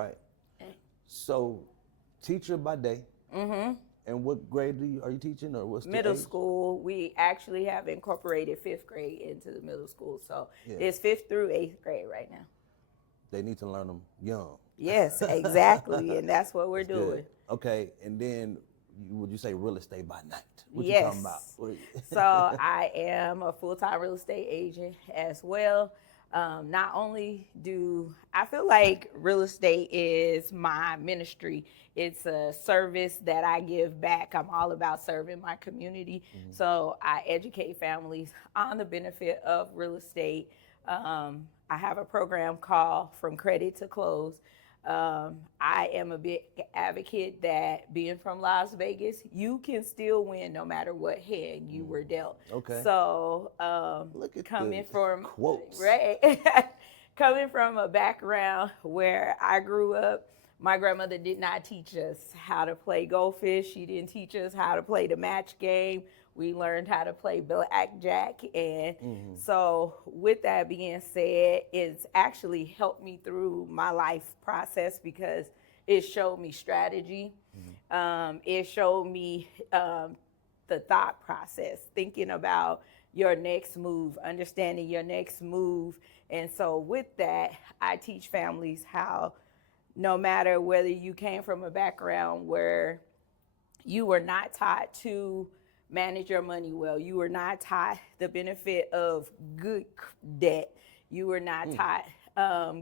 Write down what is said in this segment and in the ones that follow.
Right. So, teacher by day. Mm-hmm. And what grade are you teaching, or what's the Middle age? school. We actually have incorporated fifth grade into the middle school, so Yeah. it's fifth through eighth grade right now. They need to learn them young. Yes, exactly, and that's what we're That's doing. good. Okay, and then would you say real estate by night? What you talking about? Yes. So I am a full-time real estate agent as well. Not only do I feel like real estate is my ministry, it's a service that I give back. I'm all about serving my community. So I educate families on the benefit of real estate. I have a program called From Credit to Close. I am a big advocate that being from Las Vegas, you can still win no matter what hand you were dealt. Okay. So Look at coming the from quotes. right, coming from a background where I grew up, my grandmother did not teach us how to play goldfish. She didn't teach us how to play the match game. We learned how to play blackjack. And so with that being said, it's actually helped me through my life process because it showed me strategy. It showed me the thought process, thinking about your next move, understanding your next move. And so with that, I teach families how, no matter whether you came from a background where you were not taught to manage your money well, you were not taught the benefit of good debt, you were not taught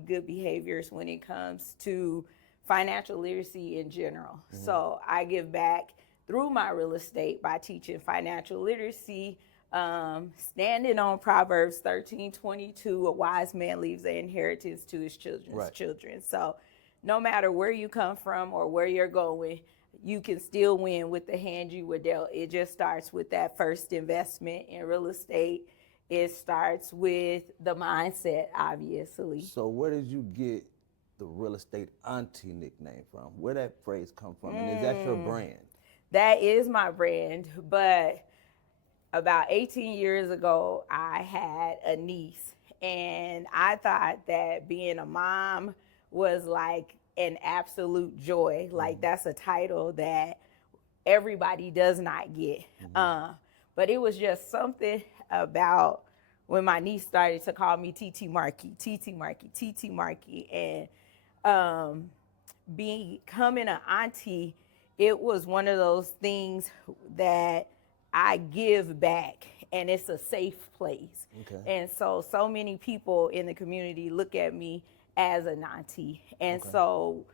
good behaviors when it comes to financial literacy in general. So I give back through my real estate by teaching financial literacy, standing on Proverbs 13:22, a wise man leaves an inheritance to his children's children. So no matter where you come from or where you're going, you can still win with the hand you were dealt. It just starts with that first investment in real estate. It starts with the mindset, obviously. So where did you get the real estate auntie nickname from? Where that phrase come from? And is that your brand? That is my brand, but about 18 years ago, I had a niece, and I thought that being a mom was like an absolute joy. Like that's a title that everybody does not get. But it was just something about when my niece started to call me TT Markey, TT Markey, TT Markey, and becoming an auntie, it was one of those things that I give back, and it's a safe place. Okay. And so many people in the community look at me as an auntie. And so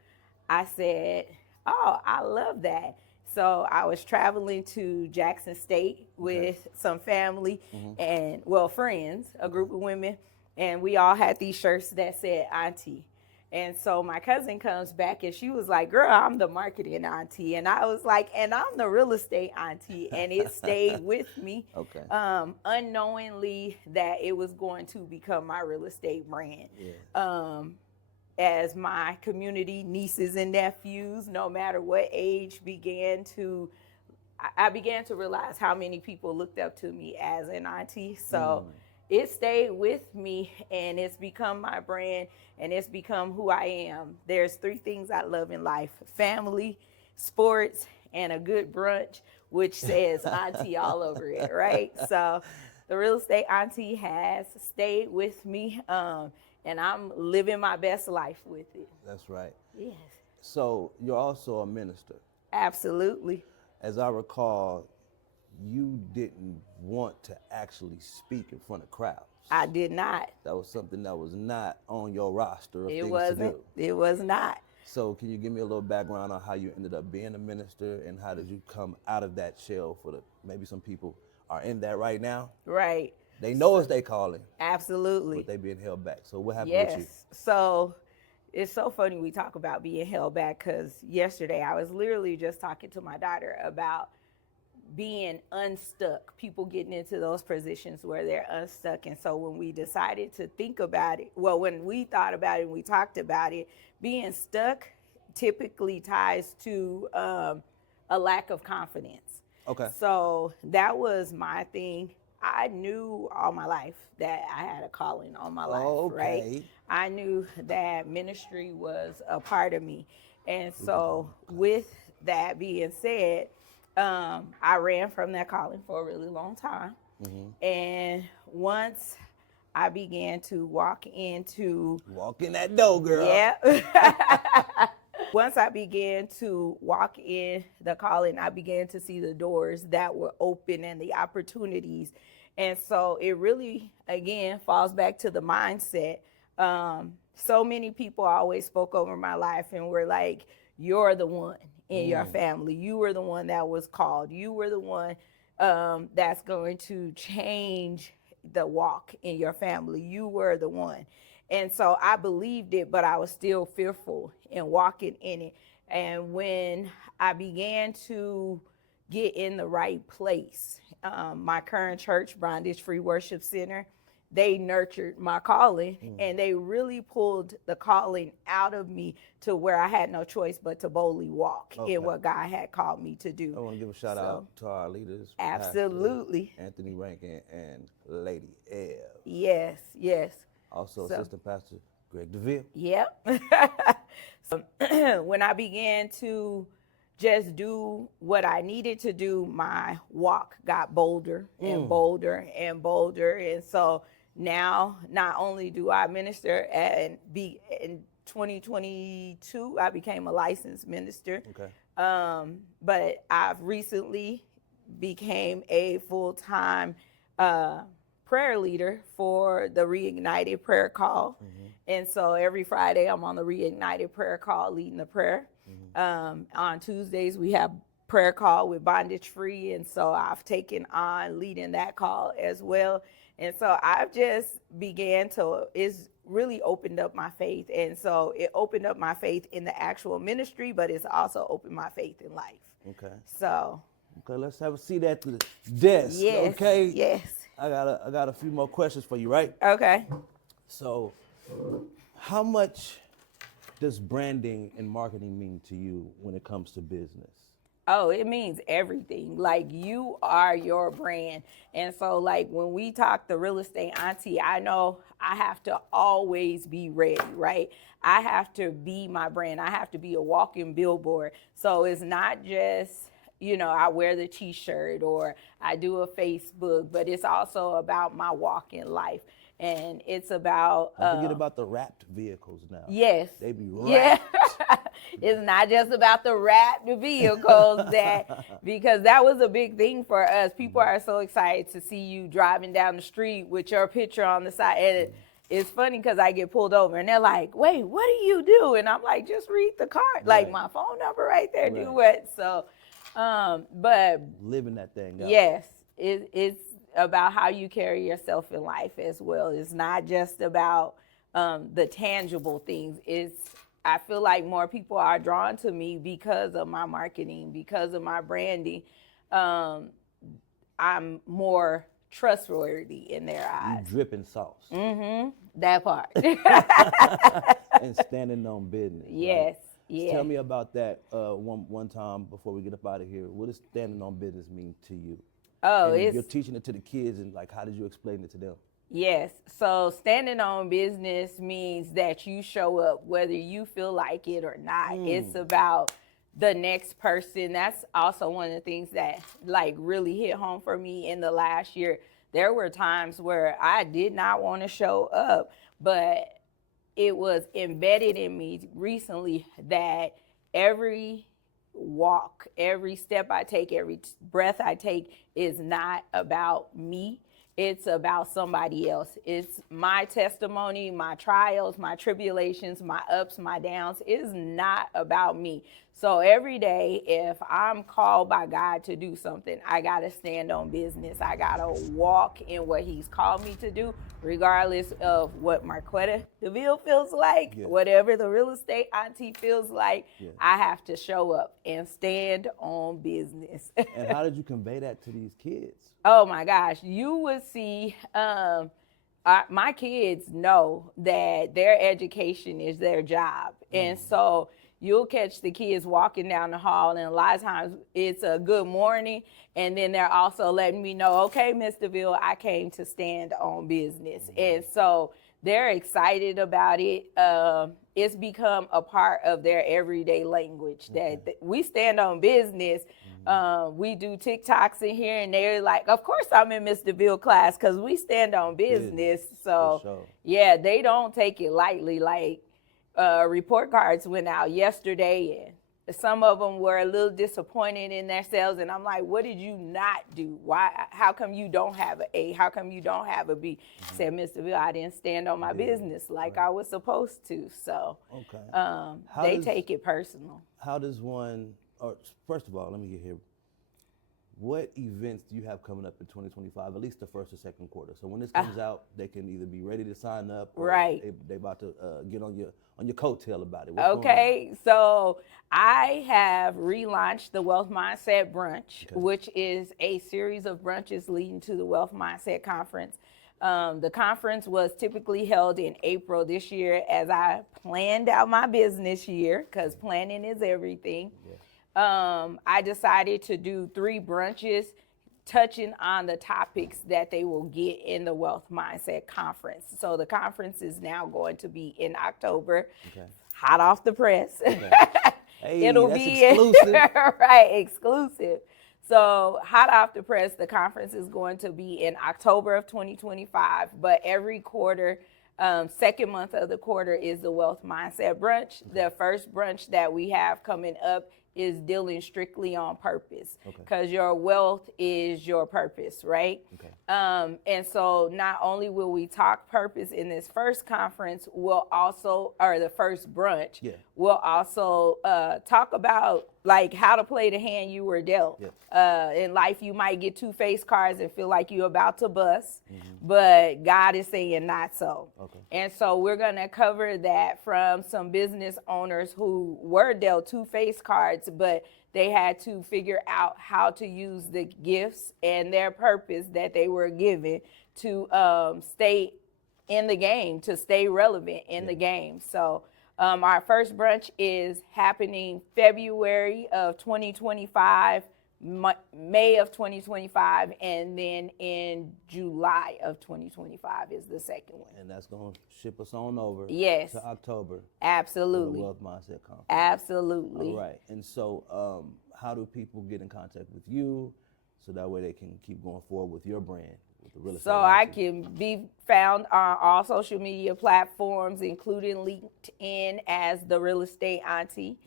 I said, oh, I love that. So I was traveling to Jackson State with some family and, well, friends, a group of women, and we all had these shirts that said auntie. And so my cousin comes back and she was like, girl, I'm the marketing auntie. And I was like, and I'm the real estate auntie. And it stayed with me unknowingly that it was going to become my real estate brand. As my community nieces and nephews, no matter what age, I began to realize how many people looked up to me as an auntie. So it stayed with me, and it's become my brand, and it's become who I am. There's 3 things I love in life: family, sports, and a good brunch, which says auntie all over it, right? So the real estate auntie has stayed with me, and I'm living my best life with it. That's right. Yes. So you're also a minister. Absolutely. As I recall, you didn't want to actually speak in front of crowds. I did not. That was something that was not on your roster of It things wasn't. to do. It was not. So can you give me a little background on how you ended up being a minister, and how did you come out of that shell for maybe some people are in that right now? Right. They know it's their calling. Absolutely. But they being held back. So what happened with you? Yes. So it's so funny we talk about being held back, because yesterday I was literally just talking to my daughter about being unstuck, people getting into those positions where they're unstuck. And so when we decided to think about it, well, when we thought about it and we talked about it, being stuck typically ties to a lack of confidence. Okay. So that was my thing. I knew all my life that I had a calling on my life, right? I knew that ministry was a part of me. And so with that being said, I ran from that calling for a really long time. And once I began to walk in that door, girl. Yeah. Once I began to walk in the calling, I began to see the doors that were open and the opportunities. And so it really, again, falls back to the mindset. So many people always spoke over my life and were like, you're the one in your family. You were the one that was called. You were the one that's going to change the walk in your family. You were the one. And so I believed it, but I was still fearful in walking in it. And when I began to get in the right place, my current church, Bondage Free Worship Center, they nurtured my calling and they really pulled the calling out of me to where I had no choice but to boldly walk in what God had called me to do. I want to give a shout out to our leaders. Absolutely. Pastor Anthony Rankin and Lady Ev. Yes, yes. Also, Assistant Pastor Greg DeVille. Yep. So when I began to just do what I needed to do, my walk got bolder and bolder and bolder. And so now, not only do I minister and be in 2022, I became a licensed minister. Okay. But I've recently became a full-time prayer leader for the Reignited Prayer Call. And so every Friday I'm on the Reignited Prayer Call leading the prayer. On Tuesdays we have prayer call with Bondage Free. And so I've taken on leading that call as well. And so I've just it's really opened up my faith. And so it opened up my faith in the actual ministry, but it's also opened my faith in life. Okay. So. Okay, let's have a seat at the desk. Yes. Okay. Yes. I got a few more questions for you, right? Okay. So, how much does branding and marketing mean to you when it comes to business? Oh, it means everything. Like, you are your brand. And so, like, when we talk the real estate auntie, I know I have to always be ready, right? I have to be my brand. I have to be a walking billboard. So it's not just, I wear the t-shirt or I do a Facebook, but it's also about my walk in life. And it's about... Don't forget about the wrapped vehicles now. Yes. They be wrapped. Yeah. It's not just about the wrapped vehicles because that was a big thing for us. People are so excited to see you driving down the street with your picture on the side. And it's funny because I get pulled over and they're like, wait, what do you do? And I'm like, just read the card. Right. Like, my phone number right there, do what? So, but... living that thing out. Yes. It's about how you carry yourself in life as well. It's not just about the tangible things. I feel like more people are drawn to me because of my marketing, because of my branding. I'm more trustworthy in their eyes. You dripping sauce. That part. And standing on business. Yes. Right? Yeah. Tell me about that one time before we get up out of here. What does standing on business mean to you? Oh, you're teaching it to the kids, and like, how did you explain it to them? Yes. So standing on business means that you show up whether you feel like it or not. It's about the next person. That's also one of the things that like really hit home for me in the last year. There were times where I did not want to show up, but it was embedded in me recently that every walk, every step I take, every breath I take is not about me. It's about somebody else. It's my testimony, my trials, my tribulations, my ups, my downs. It's not about me. So every day, if I'm called by God to do something, I got to stand on business. I got to walk in what he's called me to do, regardless of what Marquetta DeVille feels like, whatever the real estate auntie feels like. I have to show up and stand on business. And how did you convey that to these kids? Oh my gosh, you would see, my kids know that their education is their job. And so you'll catch the kids walking down the hall, and a lot of times it's a good morning, and then they're also letting me know, okay, Miss DeVille, I came to stand on business. And so they're excited about it. It's become a part of their everyday language that we stand on business. We do TikToks in here, and they're like, of course I'm in Miss DeVille class because we stand on business. So, sure. yeah, they don't take it lightly. Like, report cards went out yesterday, and some of them were a little disappointed in themselves, and I'm like, what did you not do? Why? How come you don't have an A? How come you don't have a B? Said, Mr. Bill, I didn't stand on my business like I was supposed to. So they take it personal. How does one, or first of all, let me get here. What events do you have coming up in 2025, at least the first or second quarter? So when this comes out, they can either be ready to sign up, or they about to get on your coattail about it. Okay, so I have relaunched the Wealth Mindset Brunch, which is a series of brunches leading to the Wealth Mindset Conference. The conference was typically held in April this year as I planned out my business year, because planning is everything. I decided to do 3 brunches touching on the topics that they will get in the Wealth Mindset Conference. So the conference is now going to be in October, hot off the press. Hey, It'll that's be exclusive. right, exclusive. So hot off the press, the conference is going to be in October of 2025, but every quarter, second month of the quarter is the Wealth Mindset Brunch. The first brunch that we have coming up is dealing strictly on purpose, because your wealth is your purpose, right? And so not only will we talk purpose in this first conference, we'll also, or the first brunch, we'll also talk about like how to play the hand you were dealt. In life, you might get 2 face cards and feel like you're about to bust, but God is saying not so. And so we're gonna cover that from some business owners who were dealt 2 face cards, but they had to figure out how to use the gifts and their purpose that they were given to stay in the game, to stay relevant in the game. So our first brunch is happening February of 2025, May of 2025, and then in July of 2025 is the second one. And that's going to ship us on over to October. Absolutely. The Wealth Mindset Conference. Absolutely. All right. And so how do people get in contact with you so that way they can keep going forward with your brand? So I can be found on all social media platforms, including LinkedIn as the Real Estate Auntie,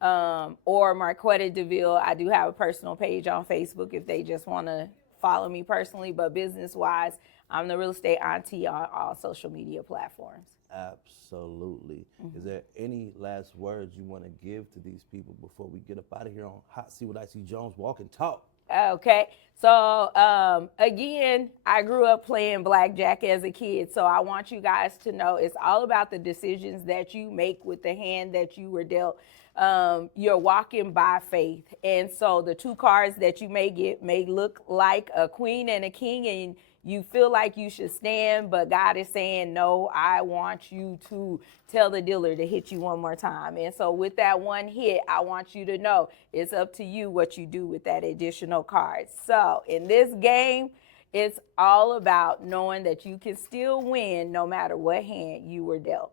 or Marquetta DeVille. I do have a personal page on Facebook if they just want to follow me personally, but business-wise, I'm the Real Estate Auntie on all social media platforms. Absolutely. Is there any last words you want to give to these people before we get up out of here on Hot See What I See Jones Walk and Talk? Okay, so again, I grew up playing blackjack as a kid, so I want you guys to know it's all about the decisions that you make with the hand that you were dealt. You're walking by faith, and so the 2 cards that you may get may look like a queen and a king, and you feel like you should stand, but God is saying, no, I want you to tell the dealer to hit you one more time. And so with that one hit, I want you to know it's up to you what you do with that additional card. So in this game, it's all about knowing that you can still win no matter what hand you were dealt.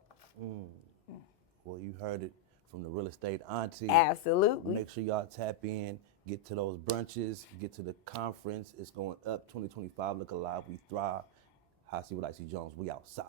Well, you heard it from the Real Estate Auntie. Absolutely. Make sure y'all tap in. Get to those brunches, get to the conference. It's going up 2025. Look alive, we thrive. I See What I See Jones, we outside.